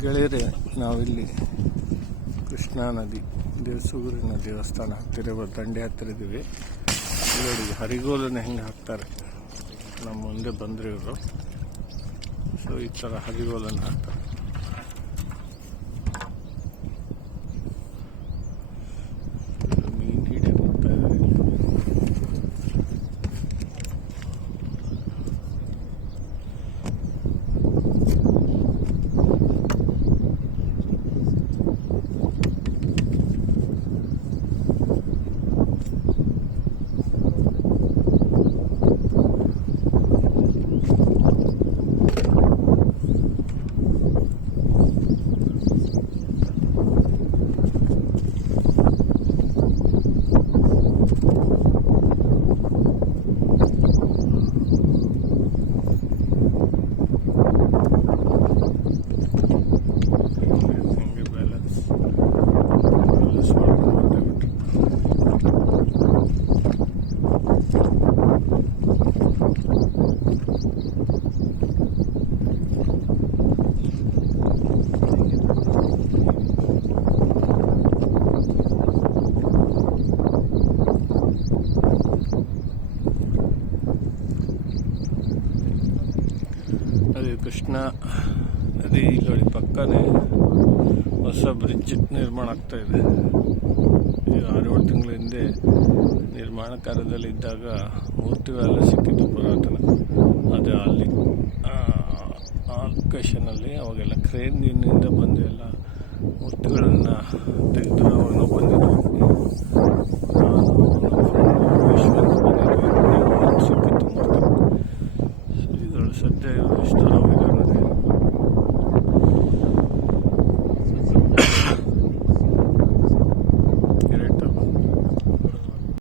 ಗೆಳೆಯರೆ, ನಾವಿಲ್ಲಿ ಕೃಷ್ಣಾ ನದಿ, ದೇವಸೂರಿನ ದೇವಸ್ಥಾನ ಹತ್ತಿರ ದಂಡೆ ಹತ್ತಿರ ಇದ್ದೀವಿ ನೋಡಿ ಹರಿಗೋಲನ್ನ ಹೆಂಗೆ ಹಾಕ್ತಾರೆ. ನಮ್ಮ ಮುಂದೆ ಬಂದ್ರೆ ಇವರು. ಸೊ ಈ ಥರ ಹರಿಗೋಲನ್ನು ಹಾಕ್ತಾರೆ. ಕೃಷ್ಣ ನದಿ ನೋಡಿ ಪಕ್ಕನೇ ಹೊಸ ಬ್ರಿಡ್ಜ್ ನಿರ್ಮಾಣ ಆಗ್ತಾ ಇದೆ. ಆರೇಳು ತಿಂಗಳ ಹಿಂದೆ ನಿರ್ಮಾಣ ಕಾರ್ಯದಲ್ಲಿ ಇದ್ದಾಗ ಮೂರ್ತಿಗಳೆಲ್ಲ ಸಿಕ್ಕಿತ್ತು ಪುರಾತನ. ಅದೇ ಅಲ್ಲಿ ಆ, ಲೊಕೇಶನಲ್ಲಿ ಅವಾಗೆಲ್ಲ ಕ್ರೇನ್ನಿಂದ ಬಂದು ಎಲ್ಲ ಮೂರ್ತಿಗಳನ್ನು ತೆಗೆದು